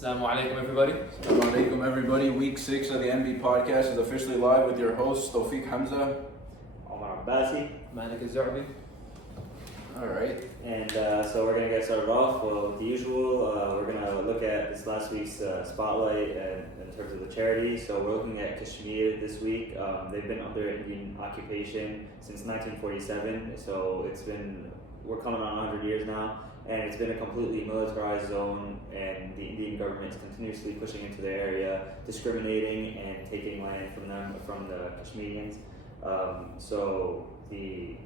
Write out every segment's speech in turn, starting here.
Assalamu alaikum, everybody. Assalamu alaikum, everybody. Week 6 of the MB podcast is officially live with your hosts, Tawfiq Hamza. Omar Abbasi. Malik Zarbi. All right. And so we're going to get started off with the usual. We're going to look at this last week's spotlight in terms of the charity. So we're looking at Kashmir this week. They've been under Indian occupation since 1947. So we're coming on 100 years now. And it's been a completely militarized zone, and the Indian government is continuously pushing into the area, discriminating and taking land from the Kashmirians. So the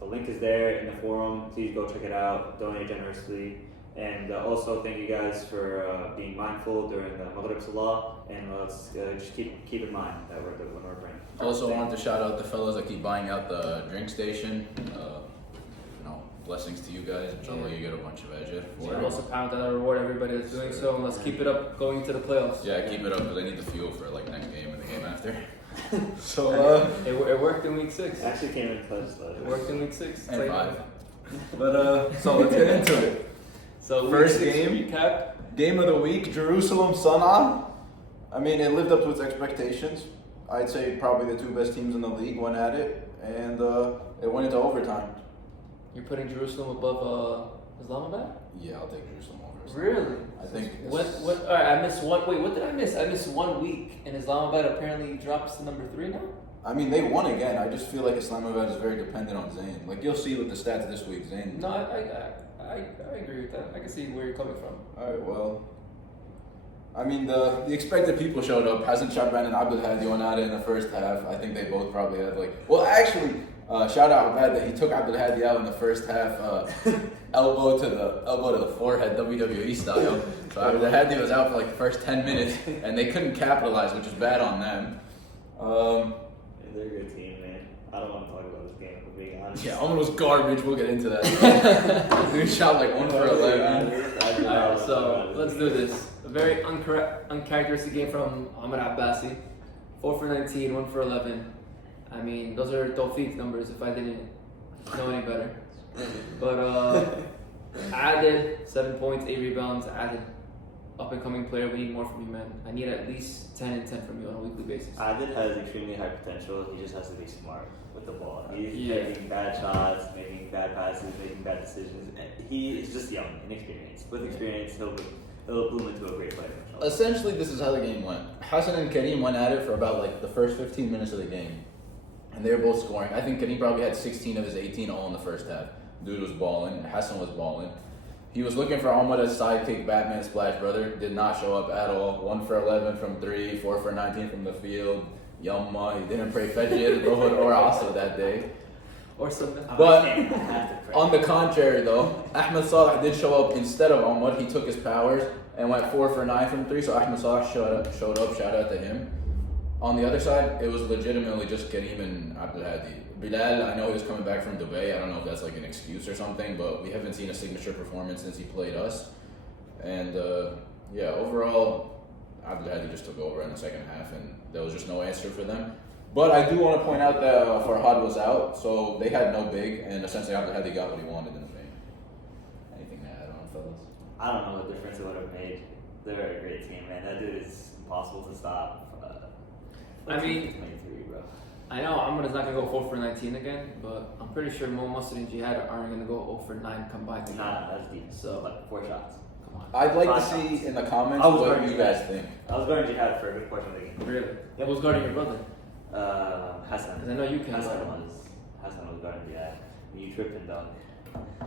link is there in the forum. Please go check it out. Donate generously, and also thank you guys for being mindful during the Maghrib Salah. And let's just keep in mind that when we're praying. Also, wanted to shout out the fellas that keep buying out the drink station. Blessings to you guys. Inshallah, you get a bunch of ajr for We're it. also proud that I reward everybody that's doing so. Let's keep it up going into the playoffs. Yeah, keep it up because I need the fuel for next game and the game after. It worked in week 6. It actually came in clutch though. It worked in week 6. and 5. But so let's get into it. So First week 6 game. recap. Game of the week, Jerusalem Sana'a. I mean, it lived up to its expectations. I'd say probably the two best teams in the league went at it, and it went into overtime. You're putting Jerusalem above Islamabad? Yeah, I'll take Jerusalem over Islamabad. Really? I think. What? All right, I missed one. Wait, what did I miss? I missed 1 week, and Islamabad apparently drops to number 3 now. I mean, they won again. I just feel like Islamabad is very dependent on Zayn. Like, you'll see with the stats this week, Zayn. No, I agree with that. I can see where you're coming from. All right, well. I mean, the expected people showed up. Hassan Shaban and Abdul Hadi went at it in the first half. I think they both probably had, shout out Abad that he took Abdul Hadi out in the first half, elbow to the forehead, WWE style. So Abdul Hadi was out for the first 10 minutes, and they couldn't capitalize, which is bad on them. They're a good team, man. I don't want to talk about this game, for being honest. Yeah, Omen was garbage. We'll get into that. He shot 1 for 11. Alright, so let's do this. A very uncharacteristic game from Omar Abbasi. 4 for 19, 1 for 11. I mean, those are Tawfiq's numbers if I didn't know any better. But Adil, 7 points, 8 rebounds. Adil, up and coming player. We need more from you, man. I need at least 10 and 10 from you on a weekly basis. Adil has extremely high potential. He just has to be smart with the ball. He's Yeah. making bad shots, making bad passes, making bad decisions. He is just young, inexperienced. With experience, he'll bloom into a great player. Essentially, this is how the game went. Hassan and Kareem went at it for about the first 15 minutes of the game. And they were both scoring. I think Kareem probably had 16 of his 18 all in the first half. Dude was balling. Hassan was balling. He was looking for Ahmad's sidekick, Batman Splash Brother. Did not show up at all. 1 for 11 from 3, 4 for 19 from the field. Yumma. He didn't pray Fajr, Dhuhr, or Asr that day. Or something. But on the contrary, though, Ahmed Salah did show up instead of Ahmad. He took his powers and went 4 for 9 from 3. So Ahmed Salah showed up. Shout out to him. On the other side, it was legitimately just Kareem and Abdul Hadi. Bilal, I know he was coming back from Dubai. I don't know if that's an excuse or something, but we haven't seen a signature performance since he played us. And overall, Abdul Hadi just took over in the second half, and there was just no answer for them. But I do want to point out that Farhad was out, so they had no big, and essentially Abdul Hadi got what he wanted in the game. Anything to add on, fellas? I don't know what difference it would have made. They're a great team, man. That dude is impossible to stop. I mean, 23, bro. I know Ahmad is not going to go 4 for 19 again, but I'm pretty sure Mo Mustard and Jihad aren't going to go 0 for 9 combined again. Nah, that's deep. So, 4 shots. come on. I'd like to 5 see shots. in the comments I was what going you to guys that. think. I was going to Jihad for a good portion of the game. Really? That was guarding your brother. Hassan. Because I know you can't Hassan guard him. was guarding Jihad. You tripping, dog.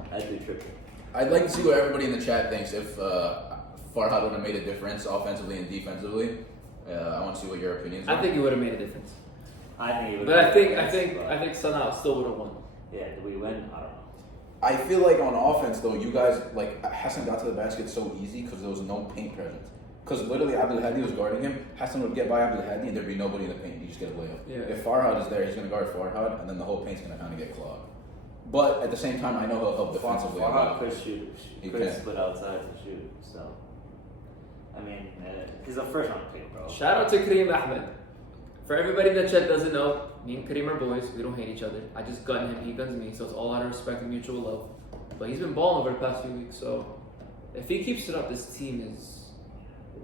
That dude tripping. I'd like to see what everybody in the chat thinks if Farhad would have made a difference offensively and defensively. I want to see what your opinions are. I think it would have made a difference. I think he would. But I think Sana'a still would have won. Yeah, did we win? I don't know. I feel like on offense though, you guys Hassan got to the basket so easy because there was no paint presence. Because literally Abdul Hadi was guarding him. Hassan would get by Abdul Hadi and there'd be nobody in the paint. He just get a layup. Yeah. If Farhad is there, he's gonna guard Farhad, and then the whole paint's gonna kind of get clogged. But at the same time, I know he'll help defensively. Farhad could shoot. He Could can. split outside to shoot. So, I mean, he's a first round pick, bro. Shout out to Kareem Ahmed. For everybody in the chat doesn't know, me and Kareem are boys. We don't hate each other. I just gun him, he guns me. So it's all out of respect and mutual love. But he's been balling over the past few weeks. So if he keeps it up, this team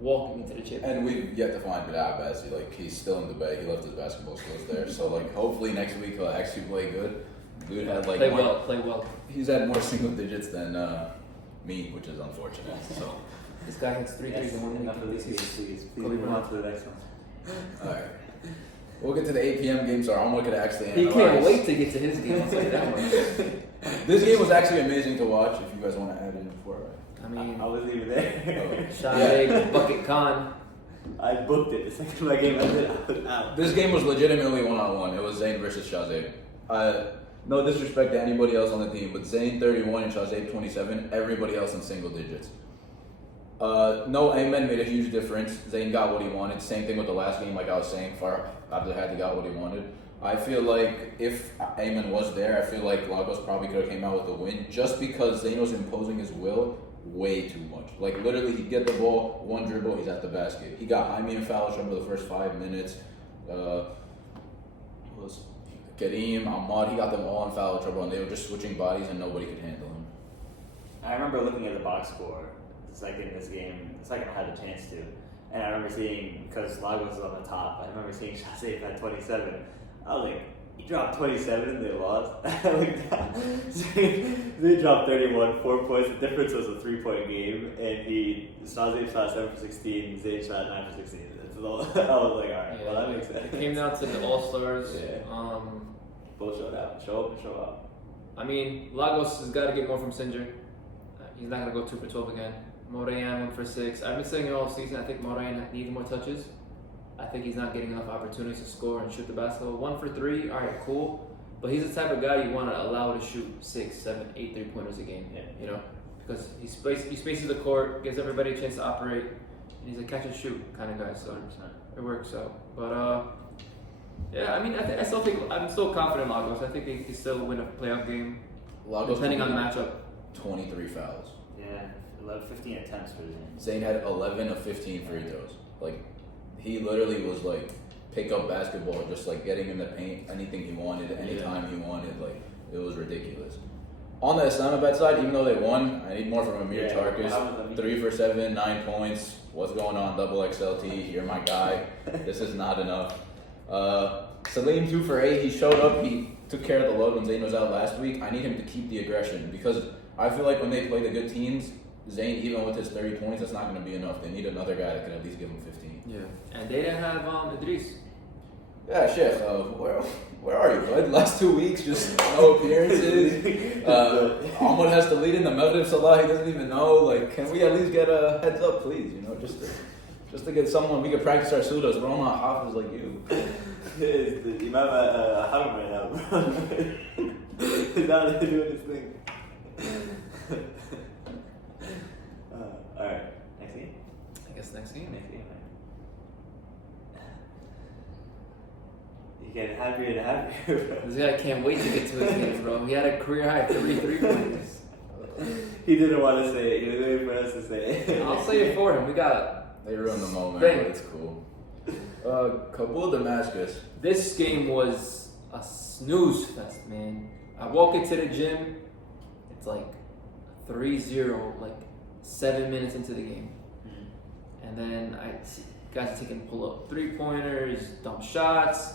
walking into the championship. And we've yet to find Bilal Abbasi. Like, he's still in Dubai. He left his basketball skills there. So, like, hopefully next week he'll actually play good. Dude had, like, play well. He's had more single digits than me, which is unfortunate. So, This guy hits 3 threes in 1 week. Enough of this, please. Kobe Move on Bryant. to the next one. all right. We'll get to the 8 p.m. game, so Armor could actually He analyze. can't wait to get to his game. I'll tell you that much. This game was actually amazing to watch. If you guys want to add in before, I mean, I wasn't even there. Shade, Bucket Khan. I booked it. The second my game ended, I was out. This game was legitimately 1-on-1. It was Zayn versus Shazade. No disrespect to anybody else on the team, but Zayn 31 and Shazade 27. Everybody else in single digits. No, Ayman made a huge difference. Zayn got what he wanted. Same thing with the last game, like I was saying. Far Abdelhadi got what he wanted. I feel like if Ayman was there, I feel like Lagos probably could have came out with the win, just because Zayn was imposing his will way too much. Like, literally, he'd get the ball, one dribble, he's at the basket. He got Jaime in foul trouble the first 5 minutes. Was Kareem, Ahmad, he got them all in foul trouble, and they were just switching bodies, and nobody could handle him. I remember looking at the box score the second I had the chance to. And I remember seeing, because Lagos was on the top, I remember seeing Shazade at 27. I was like, he dropped 27 and they lost. I looked down. They dropped 31, 4 points. The difference was a 3-point game. And Shazade shot 7 for 16, Zayd shot 9 for 16. I was like, alright, well, that makes sense. It came down to the All-Stars. Yeah. Both showed out. Show up and show out. I mean, Lagos has got to get more from Singer. He's not going to go 2 for 12 again. Morayan 1 for 6. I've been saying it all season. I think Morayan needs more touches. I think he's not getting enough opportunities to score and shoot the basketball. 1 for 3, all right, cool. But he's the type of guy you want to allow to shoot 6, 7, 8 3-pointers a game. Yeah. You know, because he spaces the court, gives everybody a chance to operate, and he's a catch and shoot kind of guy. So 100%. it works out. But yeah, I mean, I'm still confident in Lagos. I think they can still win a playoff game, Lagos depending on the matchup. 23 fouls. Yeah, 15 attempts for Zayn. Zayn had 11 of 15 free throws. Like, he literally was like pick up basketball, just like getting in the paint, anything he wanted, anytime he wanted. Like, it was ridiculous. On the Islamabad side, even though they won, I need more from Amir Charkis. 3 for 7, 9 points. What's going on? Double XLT. You're my guy. This is not enough. Salim 2 for 8. He showed up. He took care of the load when Zayn was out last week. I need him to keep the aggression, because I feel like when they play the good teams, Zayn, even with his 30 points, that's not going to be enough. They need another guy that can at least give him 15. Yeah, and they didn't have Idris. Yeah, Sheikh, where are you, bud? Last 2 weeks, just no appearances. Ahmad has to lead in the Maghrib Salah. He doesn't even know. Like, can we at least get a heads up, please? You know, just to get someone we can practice our sudas. We're all not hafiz like you. The Imam Haram right now, bro. He's out there doing his thing. Alright, next game? I guess next game. Next game, You get happier and happier, bro. This guy can't wait to get to his games, bro. He had a career high 3 3-pointers. He didn't want to say it. He was waiting for us to say it. I'll say it for him. We got They ruined the moment, Spain. but it's cool. Kabul, Damascus. This game was a snooze fest, man. I walk into the gym, it's like 3-0, like 7 minutes into the game. And then I see guys are taking pull-up 3-pointers, dump shots.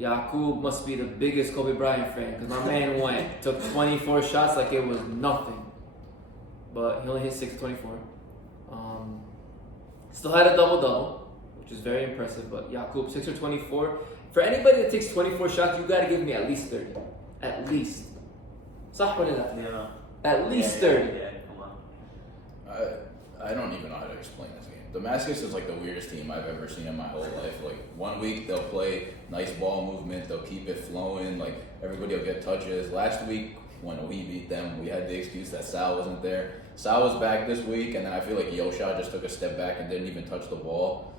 Yaqub must be the biggest Kobe Bryant fan, because my man took 24 shots like it was nothing. But he only hit 6 24. Still had a double-double, which is very impressive, but Yaqub, 6 for 24. For anybody that takes 24 shots, you gotta give me at least 30. At least. صح ولا لا? Yeah. At least 30. Yeah, come on. I don't even know how to explain this game. Damascus is like the weirdest team I've ever seen in my whole life. Like, 1 week they'll play nice ball movement, they'll keep it flowing, like everybody will get touches. Last week when we beat them, we had the excuse that Sal wasn't there. Sal was back this week, and then I feel like Yosha just took a step back and didn't even touch the ball.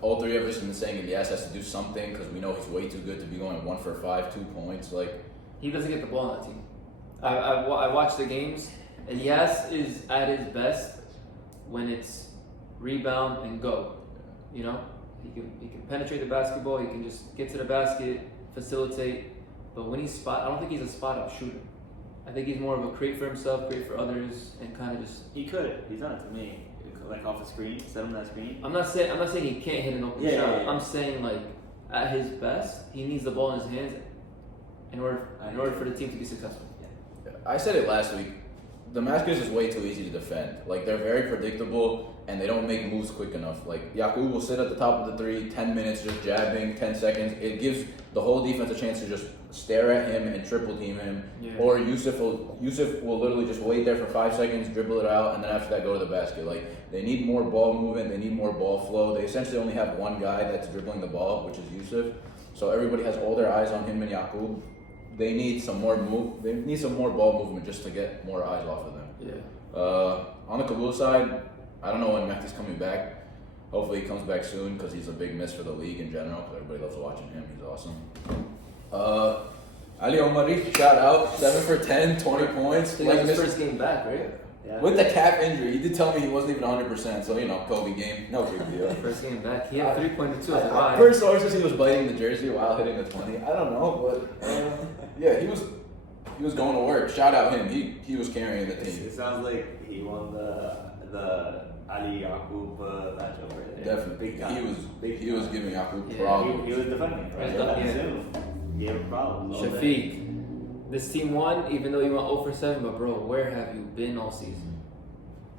All three of us have been saying Elias has to do something, because we know he's way too good to be going 1 for 5, 2 points. Like, He doesn't get the ball on that team. I watched the games. Elias is at his best when it's rebound and go. You know, he can penetrate the basketball. He can just get to the basket, facilitate. But when he's I don't think he's a spot-up shooter. I think he's more of a create for himself, create for others, and kind of just. He could. He's done it to me. like off the screen, set him that screen. I'm not saying he can't hit an open shot. Yeah. I'm saying like at his best, he needs the ball in his hands in order for the team to be successful. I said it last week. Damascus is way too easy to defend. Like, they're very predictable and they don't make moves quick enough. Like, Yaqub will sit at the top of the three, 10 minutes just jabbing, 10 seconds. It gives the whole defense a chance to just stare at him and triple team him. Yeah. Or Yusuf will literally just wait there for 5 seconds, dribble it out, and then after that go to the basket. Like, they need more ball movement, they need more ball flow. They essentially only have one guy that's dribbling the ball, which is Yusuf. So everybody has all their eyes on him and Yaqub. They need some more ball movement just to get more eyes off of them. Yeah. On the Kabul side, I don't know when Mehdi's coming back. Hopefully he comes back soon because he's a big miss for the league in general. Because everybody loves watching him. He's awesome. Ali Omari, shout out, 7 for 10, 20 points. He got his first game back, right? Yeah. With the calf injury, he did tell me he wasn't even 100%. So Kobe game, no big deal. First game back. He had 3.2. Per sources, he was biting the jersey while hitting the 20. I don't know, but yeah, he was going to work. Shout out him. He was carrying the team. It sounds like he won the Ali Yaqub matchup right there. Definitely. Big time. He was giving Yaqub Yeah, problems. He was defending, right? Yeah. Zoom. He gave him problems. all day. Shafiq, this team won even though you went 0 for 7, but bro, where have you been all season?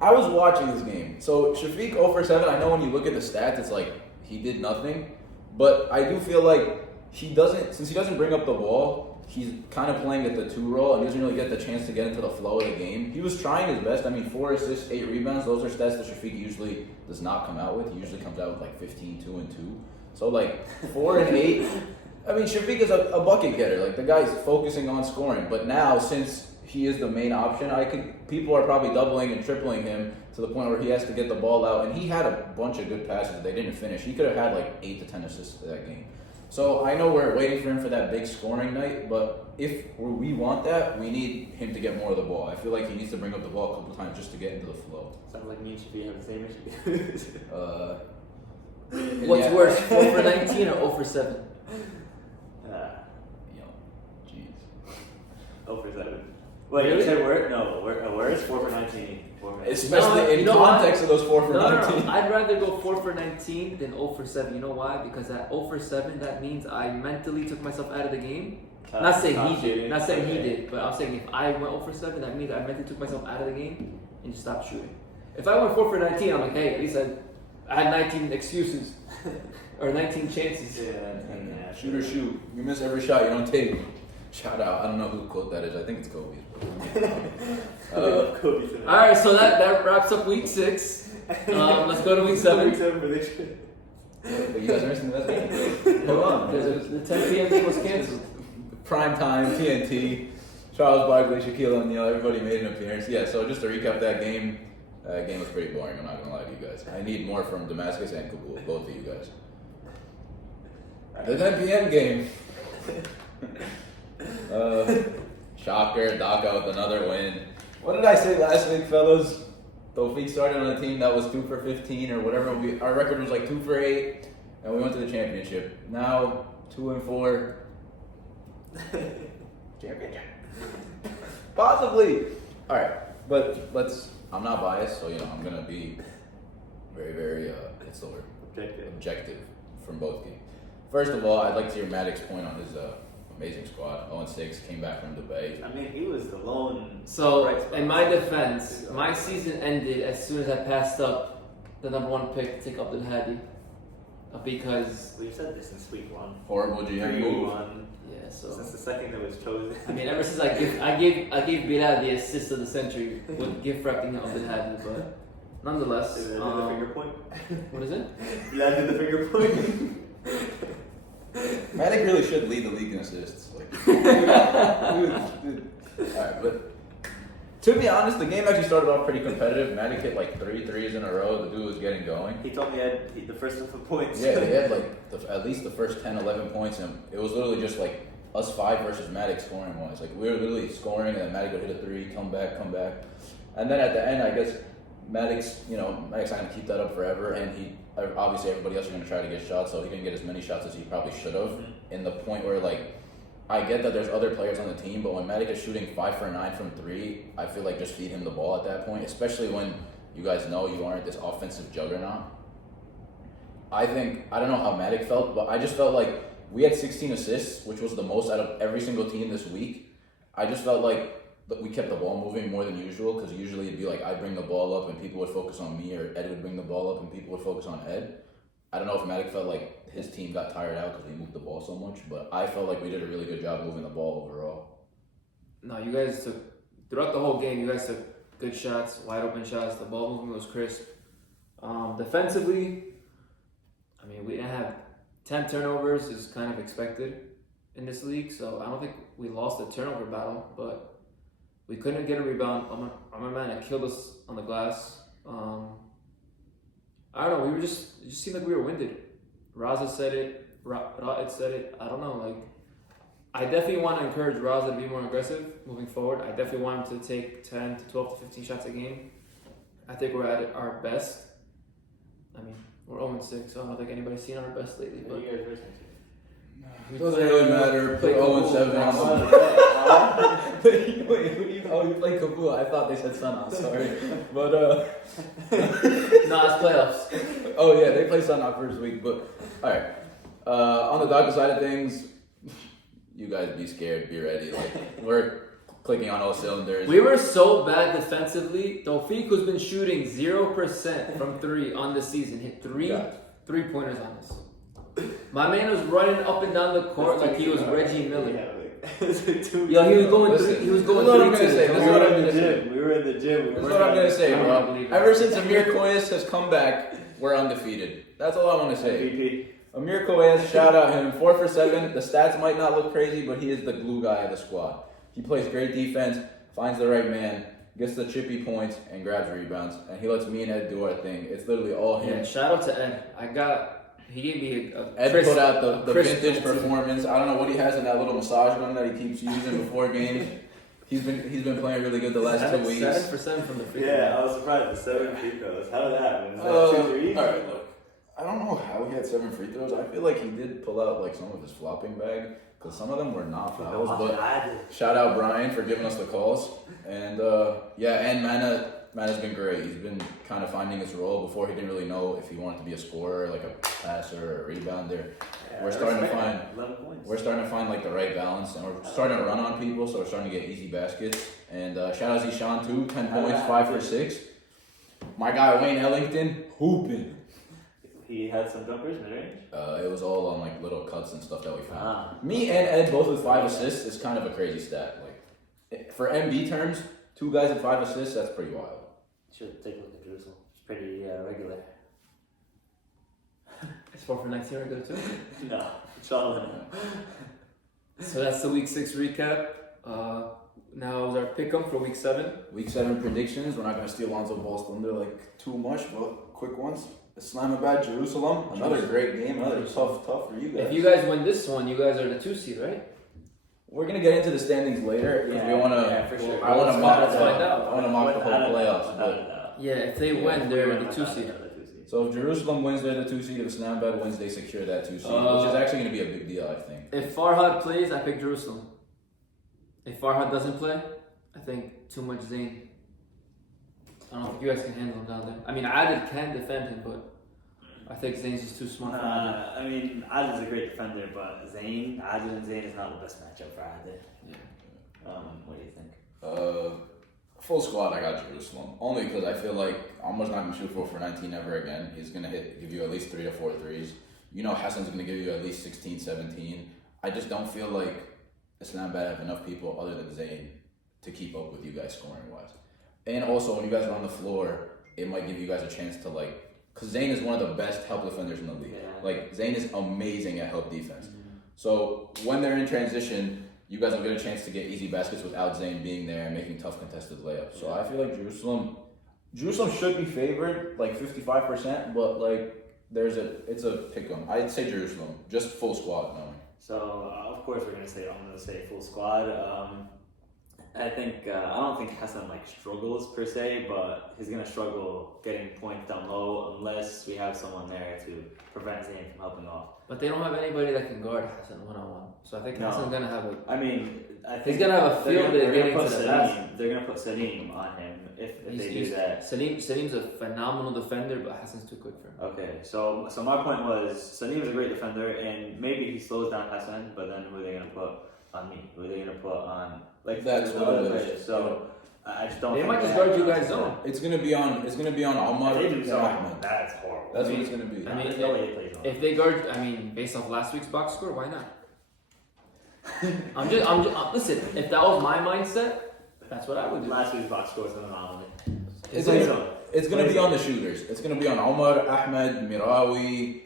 I was watching this game. So Shafiq 0 for 7, I know when you look at the stats, it's like he did nothing. But I do feel like since he doesn't bring up the ball, he's kind of playing at the 2 role and doesn't really get the chance to get into the flow of the game. He was trying his best. I mean, 4 assists, 8 rebounds. Those are stats that Shafiq usually does not come out with. He usually comes out with like 15, 2 and 2. So like 4 and 8. I mean, Shafiq is a bucket getter. Like, the guy's focusing on scoring. But now, since he is the main option, people are probably doubling and tripling him to the point where he has to get the ball out. And he had a bunch of good passes. They didn't finish. He could have had like 8 to 10 assists to that game. So I know we're waiting for him for that big scoring night, but if we want that, we need him to get more of the ball. I feel like he needs to bring up the ball a couple times just to get into the flow. Sounds like me and Shafiq have the same issue. What's worse, 4 for 19 or 0 for 7? Jeez. 0 for 7. Wait, Really? you said where? No, where's 4 for 19? Especially in context of those 4 for 19. I'd rather go 4 for 19 than 0 for 7. You know why? Because at 0 for 7, that means I mentally took myself out of the game. Not saying he did. Not saying he did. But I'm saying if I went 0 for 7, that means I mentally took myself out of the game and just stopped shooting. If I went 4 for 19, I'm like, hey, at least I had 19 excuses or 19 chances. Yeah. Shoot or shoot. You miss every shot you don't take. Shout out. I don't know whose quote that is. I think it's Kobe's. Kobe. All right, so that wraps up week 6. Let's go to week 7. Week 7 prediction. But you guys are missing that game. Hold on, the 10 p.m. game was canceled. Prime time, TNT, Charles Barkley, Shaquille O'Neal, everybody made an appearance. Yeah, so just to recap that game was pretty boring, I'm not going to lie to you guys. I need more from Damascus and Kabul, both of you guys. The 10 p.m. game. Shocker, Dhaka with another win. What did I say last week, fellas? Tawfiq started on a team that was 2 for 15 or whatever. Our record was like 2 for 8, and we went to the championship. Now, 2 and 4. Championship. Possibly. All right, but I'm not biased, so I'm gonna be very, very what's the word? Objective from both games. First of all, I'd like to hear Maddox's point on his amazing squad. 0-6, came back from Dubai. I mean, he was the lone. So, bright spot. in my defense, my season ended as soon as I passed up the number 1 pick to take Abdul Hadi. Because We've said this since week 1. Horrible GM move. 3-1. yeah, so Since the second that was chosen. I mean, ever since I gave Bilal the assist of the century with gift wrapping Abdul Hadi, but nonetheless, Did the finger point? what is it? Bilal did the finger point. Maddox really should lead the league in assists. Alright, but to be honest, the game actually started off pretty competitive. Maddox hit like 3 threes in a row. The dude was getting going. He told me he had the first 7 points. Yeah, they had like at least the first 10, 11 points, and it was literally just like us 5 versus Maddox scoring wise. Like, we were literally scoring, and then Maddox would hit a 3, come back. And then at the end, I guess Maddox not gonna keep that up forever, and he obviously everybody else is gonna try to get shots, so he didn't get as many shots as he probably should have. In the point where, like, I get that there's other players on the team, but when Maddox is shooting 5 for 9 from 3, I feel like just feed him the ball at that point, especially when you guys know you aren't this offensive juggernaut. I don't know how Matic felt, but I just felt like we had 16 assists, which was the most out of every single team this week. I just felt like we kept the ball moving more than usual, because usually it'd be like I bring the ball up and people would focus on me, or Ed would bring the ball up and people would focus on Ed. I don't know if Matic felt like his team got tired out because we moved the ball so much, but I felt like we did a really good job moving the ball overall. No, you guys took, throughout the whole game, you guys took good shots, wide open shots. The ball movement was crisp. Defensively, I mean, we didn't have 10 turnovers is kind of expected in this league, so I don't think we lost the turnover battle, but we couldn't get a rebound. I'm a man that killed us on the glass. I don't know, it just seemed like we were winded. Raza said it, Ra'ed said it, I don't know, like, I definitely want to encourage Raza to be more aggressive moving forward. I definitely want him to take 10 to 12 to 15 shots a game. I think we're at our best. I mean, we're 0-6, so I don't think anybody's seen our best lately. But It doesn't really matter. Play 0-7 on Oh, you play Kabul. I thought they said Sana. Sorry, but nah, it's playoffs. Oh yeah, they play Sana first week. But all right, on the Dhaka side of things, you guys be scared. Be ready. Like we're clicking on all cylinders. We were so bad defensively. Tawfiq, who's been shooting 0% from 3 on the season, hit 3-pointers on us. My man was running up and down the court like he was Reggie Miller. Yo, he was going Listen, three. He was going this is what I'm 3 gonna say. to This is what I'm gonna say. We were in the gym. This is what I'm gonna say, I don't bro. believe it. Ever since Amir Koyes has come back, we're undefeated. That's all I want to say. MVP. Amir Koyes, shout out him. 4 for 7. The stats might not look crazy, but he is the glue guy of the squad. He plays great defense, finds the right man, gets the chippy points, and grabs rebounds. And he lets me and Ed do our thing. It's literally all him. Yeah, shout out to Ed. He gave me a Ed crisp, put out the crisp vintage penalty. performance. I don't know what he has in that little massage gun that he keeps using before games. He's been playing really good the last 2 weeks. 7 for 7 from the free throw. Yeah, I was surprised. The 7 free throws. How did that happen? Is that 2 threes? All right, look. I don't know how he had 7 free throws. I feel like he did pull out like some of his flopping bag, because some of them were not fouls. But shout out Brian for giving us the calls. And and Mana's been great. He's been kind of finding his role. Before he didn't really know if he wanted to be a scorer, like a passer or a rebounder. Yeah, We're starting to find 11 points. We're starting to find like the right balance, and we're starting to run on people, so we're starting to get easy baskets. And shout out Zishan too, 10 points, 5 for 6. My guy Wayne Ellington, hooping. He had some jumpers mid-range? It was all on like little cuts and stuff that we found. Ah. Me and Ed both with 5 assists is kind of a crazy stat. Like for MB terms, 2 guys at 5 assists, that's pretty wild. Should take a look at Jerusalem. It's pretty regular. It's 4 for 19 regular too. No, Charlotte. So that's the week 6 recap. Now is our pick'em for week 7. Week 7 predictions. We're not going to steal Lonzo Ball's thunder like too much, but quick ones. Islamabad, Jerusalem. Another great game. Another tough for you guys. If you guys win this one, you guys are the 2 seed, right? We're gonna get into the standings later because we wanna. Yeah, for sure. I wanna mock. Let's find out. I wanna mock the whole playoffs. But Yeah, if they win, they're the 2 seed. so if Jerusalem wins, they're the 2 seed. If Islamabad wins, they secure that 2 seed, which is actually gonna be a big deal, I think. If Farhad plays, I pick Jerusalem. If Farhad doesn't play, I think too much Zayn. I don't think you guys can handle him down there. I mean, Adil can defend him, but I think Zayn's just too smart for Adil. I mean, Adil's a great defender, but Adil and Zayn is not the best matchup for Adil. Yeah. What do you think? Full squad, I got Jerusalem. Only because I feel like Amar's not gonna shoot 4 for 19 ever again. He's gonna give you at least 3 to 4 threes. You know Hassan's gonna give you at least 16, 17. I just don't feel like Islamabad have enough people other than Zayn to keep up with you guys scoring wise. And also, when you guys are on the floor, it might give you guys a chance to because Zayn is one of the best help defenders in the league. Yeah. Like Zayn is amazing at help defense. So when they're in transition, you guys will get a chance to get easy baskets without Zayn being there and making tough contested layups. So I feel like Jerusalem should be favored like 55%, but it's a pick 'em. I'd say Jerusalem, just full squad knowing. So of course I'm gonna say full squad. I think I don't think Hassan like struggles per se, but he's gonna struggle getting points down low unless we have someone there to prevent him from helping off. But they don't have anybody that can guard Hassan one-on-one. So I think Hassan's gonna have a. I mean, I think He's gonna have a field day getting to the basket. They're gonna put Salim on him if they do that. Salim's a phenomenal defender, but Hassan's too quick for him. Okay, so my point was Salim is a great defender, and maybe he slows down Hassan, but then who are they gonna put on me? Who are they gonna put on like That's the what other it is. players? So I just don't. They think might just that- guard you guys zone. It's gonna be on Omar They do and zone. Ahmed. That's horrible. That's what it's gonna be. I mean, There's no way they play zone. If they guard, I mean, based off last week's box score, why not? Listen, if that was my mindset, that's what I would do. Last week's box score is an anomaly. It's Play gonna, zone. it's gonna be on the shooters. It's gonna be on Omar, Ahmed, Mirawi.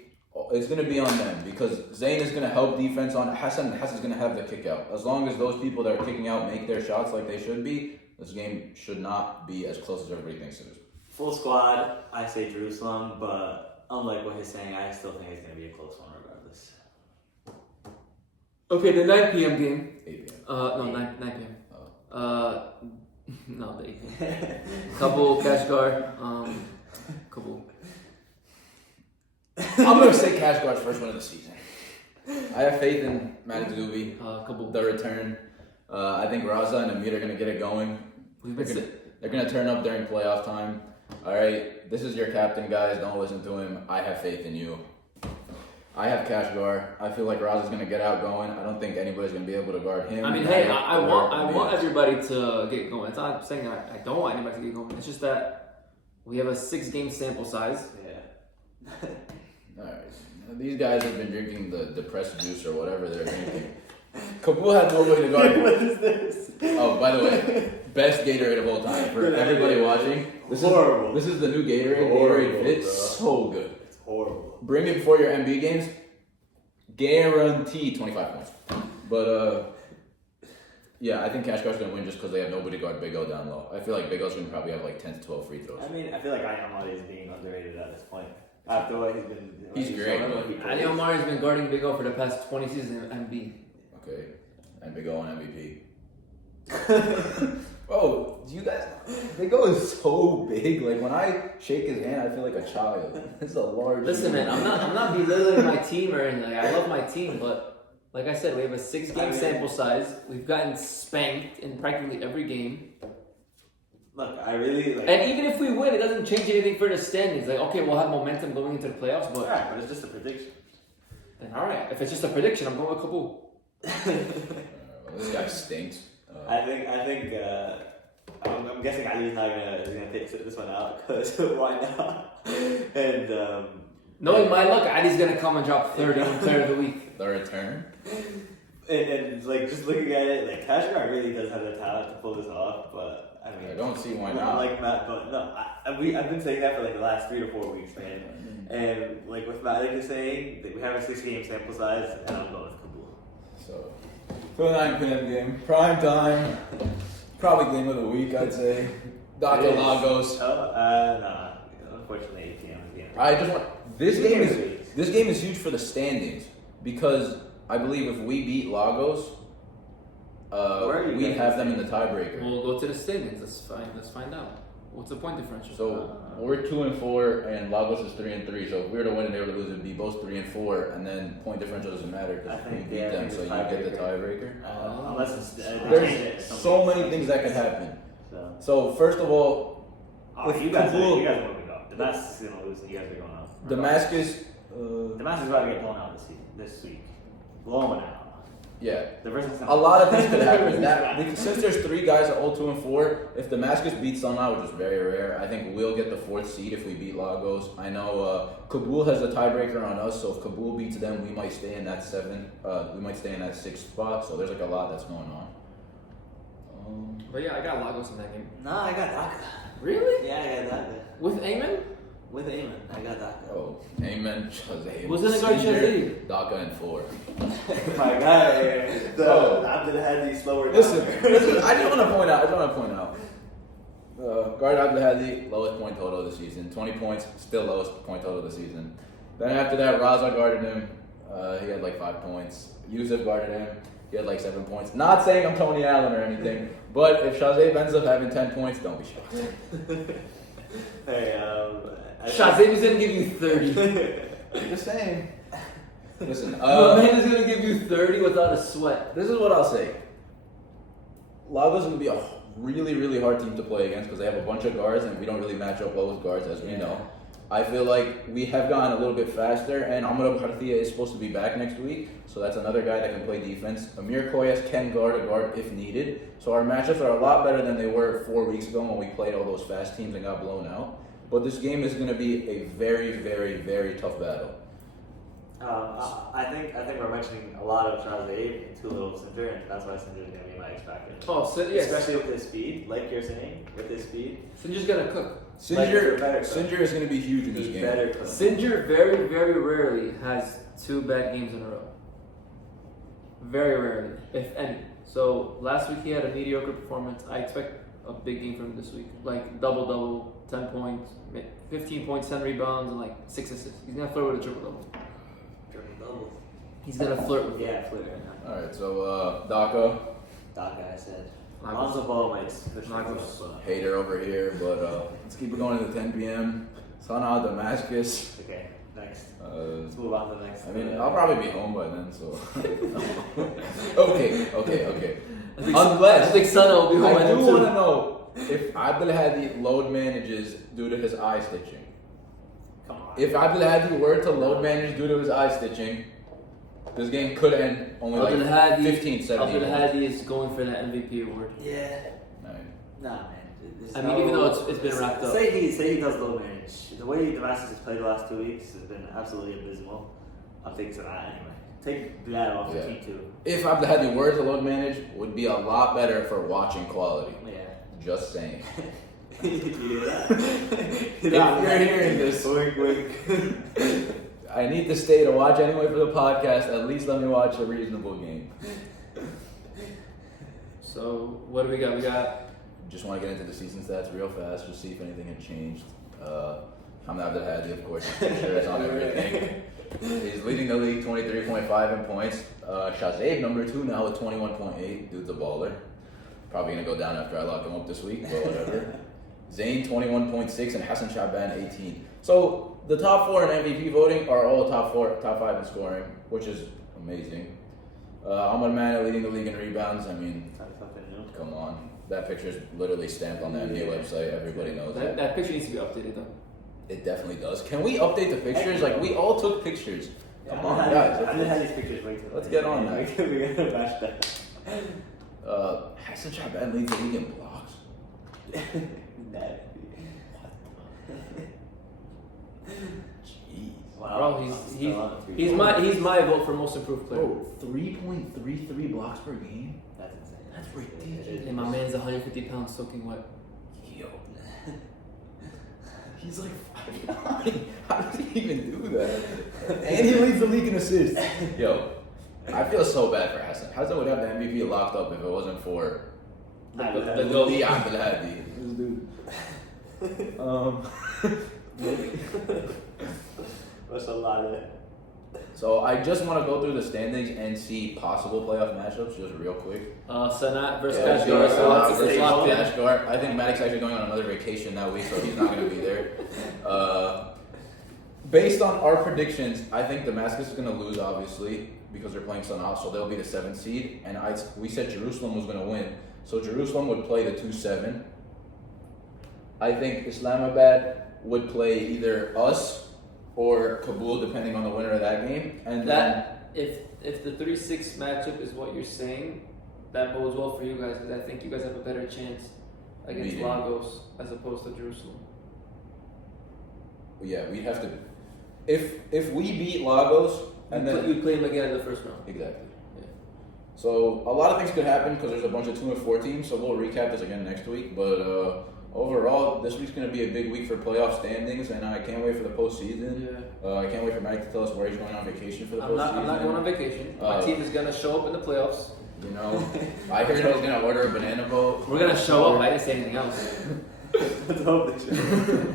It's gonna be on them because Zayn is gonna help defense on Hassan. And Hassan's gonna have the kick out. As long as those people that are kicking out make their shots like they should be, this game should not be as close as everybody thinks it is. Full squad, I say Jerusalem, but unlike what he's saying, I still think it's going to be a close one regardless. Okay, the 9 p.m. game. 8 p.m. No, 9 p.m. No, the 8 p.m. Couple cash guard. Couple. I'm gonna say Cash Guard's first win of the season. I have faith in Matt Zubi, Couple. the return. I think Raza and Amir are gonna get it going. They're gonna turn up during playoff time. All right, this is your captain, guys. Don't listen to him. I have faith in you. I have Cash Guard. I feel like Raza's gonna get out going. I don't think anybody's gonna be able to guard him. I mean, hey, I want everybody to get going. It's not saying I don't want anybody to get going. It's just that we have a 6-game sample size. Yeah. Alright. These guys have been drinking the depressed juice or whatever they're drinking. Kabul had nobody to guard. What is this? Oh, by the way, best Gatorade of all time for everybody watching. This Horrible. This is the new Gatorade. Horrible, Gatorade Fit, bro. so good. It's horrible. Bring it for your MB games. Guarantee 25 points. But yeah, I think Cash Guard's gonna win just because they have nobody to guard Big O down low. I feel like Big O's gonna probably have like 10 to 12 free throws. I mean, I feel like Ayamari is being underrated at this point. After what he's been He's great, shown, but he plays. Ali Omar has been guarding Big O for the past 20 seasons in MB. Okay, and Big O on MVP. Bro, do you guys? Big O is so big. Like when I shake his hand, I feel like a child. It's a large. Listen, man, I'm not belittling my team or anything. Like, I love my team, but like I said, we have a 6-game sample size. We've gotten spanked in practically every game. Look, I really like. And even if we win, it doesn't change anything for the standings. Like, okay, we'll have momentum going into the playoffs, but Alright, but it's just a prediction. then all right. If it's just a prediction, I'm going with Kabul. This guy stinks. I think I'm guessing Ali's not gonna take this one out because why not? And Knowing my luck, Adi's gonna come and drop 30 on Player of the Week. The return. and like just looking at it, like Cash Guard really does have the talent to pull this off, but I mean, I don't see why not not. like Matt, but no, I've been saying that for like the last 3 to 4 weeks, man. And like with Matt, like you're saying, that we have a 6-game sample size, and I'm going with Kabul. So, for the 9 p.m. game, prime time, probably game of the week, I'd say. Dr. Lagos. Nah. Unfortunately, 8 p.m. is the end. I just want this game is huge for the standings because I believe if we beat Lagos, we'd have them in the tiebreaker. We'll go to the standings. Let's find out. What's the point differential? So we're 2-4 and Lagos is 3-3. So if we were to win and they were to lose, it'd be both 3-4, and then point differential doesn't matter because we beat them, so you get the tiebreaker. Unless it's There's so many things that could happen. So first of all, You guys want to go. Damascus is gonna lose, and you guys are going out. Damascus. Damascus is about to get blown out this week. Blown out. Yeah. The A lot of things could happen. Since there's 3 guys at all 2-4, if Damascus beats Sunlight, which is very rare, I think we'll get the 4th seed if we beat Lagos. I know Kabul has a tiebreaker on us, so if Kabul beats them, we might stay in that 6th spot. So there's like a lot that's going on. But yeah, I got Lagos in that game. Nah, I got Dhaka. Really? Yeah, I got Dhaka. With Ayman? With Ayman, I got Dhaka. Oh, amen. Shazay. Who's gonna guard Shazay? Dhaka and 4. My guy, Abdul Hadi slower. Listen, I just want to point out. Guard Abdul Hadi, lowest point total of the season. 20 points, still lowest point total of the season. Then after that, Raza guarded him. He had like 5 points. Yusuf guarded him. He had like 7 points. Not saying I'm Tony Allen or anything, but if Shazib ends up having 10 points, don't be shocked. Hey, Shazib is gonna give you 30. Just saying. Listen, man is gonna give you 30 without a sweat. this is what I'll say. Lagos is going to be a really, really hard team to play against because they have a bunch of guards and we don't really match up well with guards, as we know. I feel like we have gone a little bit faster, and Amr Bhartia is supposed to be back next week, so that's another guy that can play defense. Amir Koyas can guard a guard if needed, so our matchups are a lot better than they were 4 weeks ago when we played all those fast teams and got blown out. But this game is going to be a very, very, very tough battle. I think we're mentioning a lot of Shazib and too little Cinder, and that's why Cinder is going to be my X factor. Oh, so yes. Especially with his speed, like you're saying, with his speed. Singer's gonna cook. Singer is going to be huge in this He game. better cook. Singer very, very rarely has 2 bad games in a row. Very rarely, if any. So last week he had a mediocre performance. I expect a big game from him this week. Like double, 10 points, 15 points, 10 rebounds, and like 6 assists. He's gonna flirt with a triple-double. Triple-double. He's gonna flirt with it. Yeah, flirt right now. All right, so Daka, That guy said. Lagos. Lonzo Ball makes Lagos. hater over here, but let's keep it going to the 10 p.m. Sana'a, Damascus. Okay, next. Uh, Let's move on to the next. I mean, I'll probably be home by then, so. Okay. I think Sana will be home. I do too. want to know if Abdelhadi load manages due to his eye stitching. Come on. If Abdelhadi were to load manage due to his eye stitching, this game could end only like 15, 17. Abdelhadi is going for that MVP award. Yeah. Right. Nah, man. I mean, even though it's been wrapped up. Say he does low manage. The way Damascus has played the last 2 weeks has been absolutely abysmal. I'll take Sanaa anyway. Take that off the team too. If Abdelhadi were to load manage, would be a lot better for watching quality. Yeah. Just saying. You hear that? If you're hearing this, Wink, wink. I need to stay to watch anyway for the podcast. At least let me watch a reasonable game. So what do we got? We got Just want to get into the season stats real fast, just see if anything had changed. Hamid Abdelhadi, of course, sure is on everything. He's leading the league 23.5 in points. Shazib, number 2 now with 21.8. Dude's a baller. Probably going to go down after I lock him up this week, but whatever. Zayn, 21.6, and Hassan Shaban, 18. So the top 4 in MVP voting are all top 5 in scoring, which is amazing. Ahmad Mana leading the league in rebounds. I mean, come on. That picture is literally stamped on the NBA website. Everybody knows that. that picture needs to be updated though. It definitely does. Can we update the pictures? Like, we all took pictures. Come on, guys. I didn't have these pictures way too. Let's get on that. We gotta bash that. Hassan Shaban leads the league in blocks. Jeez. Wow. Bro, he's my vote for most improved player. Bro, 3.33 blocks per game? That's insane. That's ridiculous. And my man's 150 pounds soaking wet. Yo. He's like 5'9". How does he even do that? And he leads the league in assists. Yo, I feel so bad for Hassan. Hassan would have the MVP locked up if it wasn't for the Abdelhadi. This dude. That's a lot of it. So I just want to go through the standings and see possible playoff matchups just real quick. Sanat versus Yeah, Kashgar. So Sanat it's versus locked in. Kashgar. I think Maddox actually going on another vacation that week, so he's not going to be there. Based on our predictions, I think Damascus is going to lose, obviously, because they're playing Sanaa, so they'll be the 7th seed. And we said Jerusalem was going to win, so Jerusalem would play the 2-7. I think Islamabad would play either us or Kabul, depending on the winner of that game. And That if the 3-6 matchup is what you're saying, that bodes well for you guys because I think you guys have a better chance against Meaning? Lagos as opposed to Jerusalem. yeah, we'd have to. If we beat Lagos and then You play them again in the first round. exactly. Yeah. So a lot of things could happen because there's a bunch of 2 and 4 teams. So we'll recap this again next week. But overall, this week's going to be a big week for playoff standings, and I can't wait for the postseason. Yeah. I can't wait for Mike to tell us where he's going on vacation for the postseason. I'm not going on vacation. My team is gonna show up in the playoffs. You know, I heard he was going to order a banana boat. We're gonna show up. I didn't say anything else. Let's hope they show.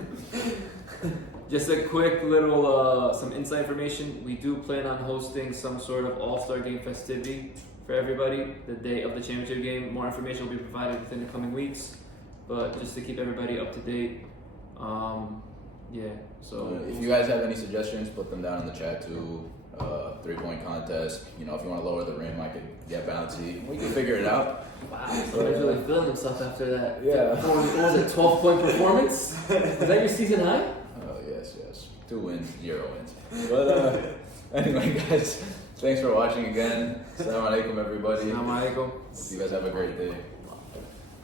Just a quick little some inside information. We do plan on hosting some sort of all-star game festivity for everybody. The day of the championship game. More information will be provided within the coming weeks, but just to keep everybody up to date. Yeah. So if you guys have any suggestions, put them down in the chat too. 3-point contest. You know, if you want to lower the rim, I could get bouncy. We can figure it out. Wow, he's really feeling himself after that. Yeah. What was it, 12-point performance? Was that your season high? Oh, yes. 2 wins, 0 wins. But anyway, guys, thanks for watching again. Assalamu alaikum, everybody. Assalamu alaikum. You guys have a great day.